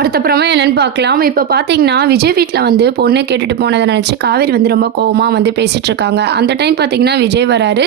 அடுத்த ப்ரோமோ என்னன்னு பார்க்கலாம். இப்ப பார்த்தீங்கன்னா, விஜய் வீட்ல வந்து பொண்ணு கேட்டுட்டு போனத நெனச்சு காவேரி வந்து ரொம்ப கோவமா வந்து பேசிட்டுருக்காங்க. அந்த டைம் பார்த்தீங்கன்னா, விஜய் வராரு.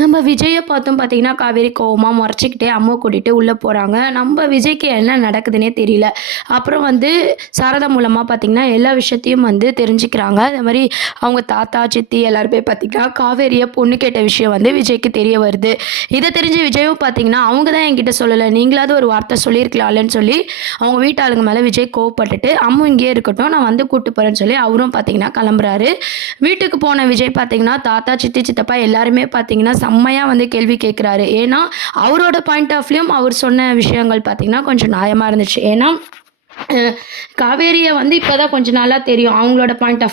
நம்ம விஜய பார்த்தும் பார்த்தீங்கன்னா, காவேரி கோவமா மொறச்சுக்கிட்டே அம்முவ கூட்டிட்டு உள்ள போறாங்க. நம்ம விஜய்க்கு என்ன நடக்குதுன்னே தெரியல. அப்புறம் வந்து சாரதா மூலமா பார்த்தீங்கன்னா, எல்லா விஷயத்தையும் வந்து தெரிஞ்சுக்கிறாங்க. அது மாரி அவங்க தாத்தா, சித்தி எல்லாருமே பார்த்தீங்கன்னா, காவேரிய பொண்ணு கேட்ட விஷயம் வந்து விஜய்க்கு தெரிய வருது. இத தெரிஞ்ச விஜயும் பார்த்தீங்கன்னா, அவங்க தான் என்கிட்ட சொல்லல. நீங்களாவது ஒரு வார்த்தை சொல்லியிருக்கலாம்லன்னு சொல்லி, அவங்க வீட்டாளுங்க மேல விஜய் கோவப்பட்டுட்டு, அம்மு இங்கேயே இருக்கட்டும், நான் வந்து கூட்டு போறேன்னு சொல்லி அவரும் பார்த்தீங்கன்னா கிளம்புறாரு. வீட்டுக்கு போன விஜய் பார்த்தீங்கன்னா, தாத்தா, சித்தி, சித்தப்பா எல்லாருமே பார்த்தீங்கன்னா, செம்மையா வந்து கேள்வி கேட்குறாரு. ஏன்னா, அவரோட பாயிண்ட் ஆஃப் வியூவும் அவர் சொன்ன விஷயங்கள் பார்த்தீங்கன்னா, கொஞ்சம் நியாயமா இருந்துச்சு. ஏன்னா, காவேரிய வந்து இப்ப தான் கொஞ்ச நாளா தெரியும். அவங்களோட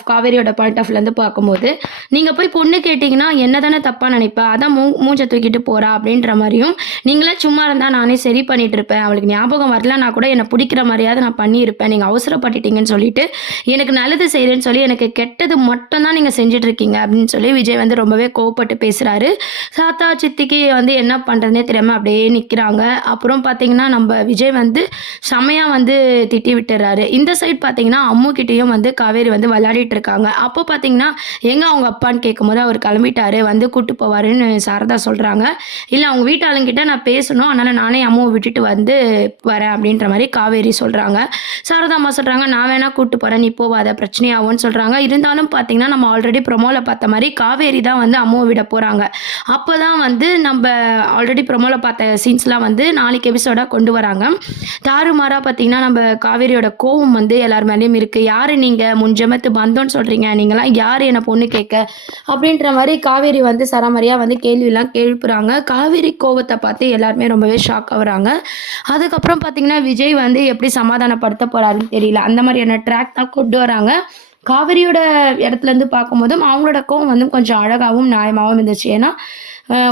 காவேரியோட பாயிண்ட் ஆஃப்லேருந்து பார்க்கும்போது, நீங்க போய் பொண்ணு கேட்டீங்கன்னா, என்ன தானே தப்பா நினைப்ப? அதான் மூஞ்ச தூக்கிட்டு போறா அப்படின்ற மாரியும், நீங்கலாம் சும்மா இருந்தா நானே சரி பண்ணிட்டு இருப்பேன். அவளுக்கு ஞாபகம் வரலனா கூட என்ன புடிக்கிற மாரியாவது நான் பண்ணியிருப்பேன். நீங்க அவசரப்பட்டுட்டீங்கன்னு சொல்லிட்டு, எனக்கு நல்லது செய்றேன்னு சொல்லி, எனக்கு கெட்டது மட்டும் தான் நீங்க செஞ்சுட்டு இருக்கீங்க அப்படின்னு சொல்லி விஜய் வந்து ரொம்பவே கோவப்பட்டு பேசுறாரு. தாத்தா, சித்திக்கு வந்து என்ன பண்றதுன்னே தெரியாம அப்படியே நிக்கிறாங்க. அப்புறம் பார்த்தீங்கன்னா, நம்ப விஜய் வந்து செமையா வந்து திட்டி விட்டுறாரு. இந்த சைட் பார்த்தீங்கன்னா, அம்மு கிட்டயும் வந்து காவேரி வந்து விளையாடிட்டு இருக்காங்க. அப்போ பார்த்தீங்கன்னா, எங்க அவங்க அப்பான்னு கேட்கும்போது அவர் கிளம்பிட்டாரு. வந்து கூட்டு போவாருன்னு சாரதா சொல்றாங்க. இல்ல அவங்க வீட்டு ஆளுங்கிட்ட நான் பேசணும். அதனால நானே அம்முவ விட்டுட்டு வந்து வரேன் அப்படின்ற மாரி காவேரி சொல்றாங்க. சாரதா அம்மா சொல்றாங்க, நான் வேணா கூட்டு போறேன். நீ போவாத பிரச்சனையாகும்னு சொல்றாங்க. இருந்தாலும் பார்த்தீங்கன்னா, நம்ம ஆல்ரெடி ப்ரோமோல பார்த்த மாரி காவேரி தான் வந்து அம்முவ விட போறாங்க. அப்பதான் வந்து நம்ப ஆல்ரெடி ப்ரோமோல பார்த்த சீன்ஸ்லாம் வந்து நாளைக்கு எபிசோடா கொண்டு வராங்க. தாறுமாறா பார்த்தீங்கன்னா, நம்ப காவேரியோட கோவம் வந்து எல்லார் மேலயும் இருக்கு. யாரு நீங்க? முன் ஜென்மத்து பந்தம்ன்னு சொல்றீங்க. நீங்கலாம் யாரு என்ன பொண்ணு கேட்க? அப்படின்ற மாரி காவேரி வந்து சரமாரியா வந்து கேள்விலாம் எழுப்புறாங்க. காவேரி கோவத்த பார்த்து எல்லாருமே ரொம்பவே ஷாக் ஆவுறாங்க. அதுக்கப்புறம் பார்த்தீங்கன்னா, விஜய் வந்து எப்படி சமாதானப்படுத்த போறாருன்னு தெரியல. அந்த மாரியான ட்ராக் தான் கொண்டு வராங்க. காவேரியோட இடத்துலருந்து பார்க்கும்போதும், அவங்களோட கோவம் வந்து கொஞ்சம் அழகாவும், நியாயமாவும் இருந்துச்சு. ஏன்னா,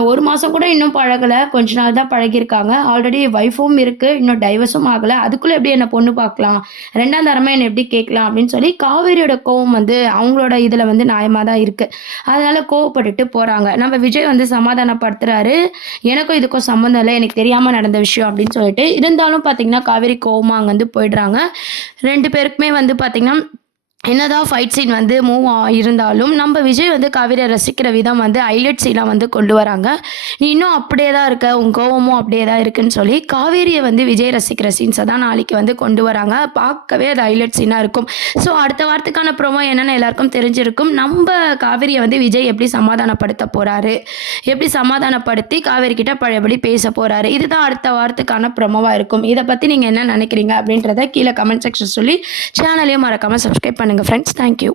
1 மாசம் கூட இன்னும் பழகல. கொஞ்ச நாள் தான் பழகியிருக்காங்க. ஆல்ரெடி வைஃபும் இருக்கு. இன்னும் டைவர்ஸும் ஆகல. அதுக்குள்ள எப்படி என்ன பொண்ணு பார்க்கலாம்? 2ஆம் தரமா என்ன எப்படி கேட்கலாம்? அப்படின்னு சொல்லி காவேரியோட கோவம் வந்து அவங்களோட இதுல வந்து நியாயமா தான் இருக்கு. அதனால கோவப்பட்டுட்டு போறாங்க. நம்ம விஜய் வந்து சமாதானப்படுத்துறாரு. எனக்கும் இதுக்கும் சம்மந்தம் இல்ல. எனக்கு தெரியாம நடந்த விஷயம் அப்படின்னு சொல்லிட்டு. இருந்தாலும் பார்த்தீங்கன்னா, காவேரி கோவமா அங்கருந்து போயிடுறாங்க. 2 பேருக்குமே வந்து பார்த்தீங்கன்னா, என்னதான் ஃபைட் சீன் வந்து இருந்தாலும், நம்ம விஜய் வந்து காவேரியை ரசிக்கிற விதம் வந்து ஹைலைட் சீனா வந்து கொண்டு வராங்க. "நீ இன்னும் அப்படியே தான் இருக்க. உன் கோவமும் அப்படியே தான் இருக்குன்னு" சொல்லி காவேரிய வந்து விஜய் ரசிக்கிற சீன்ஸ தான் நாளைக்கு வந்து கொண்டு வராங்க. பார்க்கவே அது ஹைலைட் சீனா இருக்கும். ஸோ அடுத்த வாரத்துக்கான ப்ரோமோ என்னன்னு எல்லாருக்கும் தெரிஞ்சிருக்கும். நம்ப காவேரிய வந்து விஜய் எப்படி சமாதானப்படுத்த போறாரு? எப்படி சமாதானப்படுத்தி காவேரி கிட்ட பழையபடி பேச போறாரு? இதுதான் அடுத்த வாரத்துக்கான ப்ரோமோவா இருக்கும். இத பத்தி நீங்க என்ன நினைக்கிறீங்க? அப்படின்றத கீழ கமெண்ட் செக்ஷன் சொல்லி சேனலையும் மறக்காம சப்ஸ்கிரைப் பண்ணுங்க ஃப்ரெண்ட்ஸ். Thank you.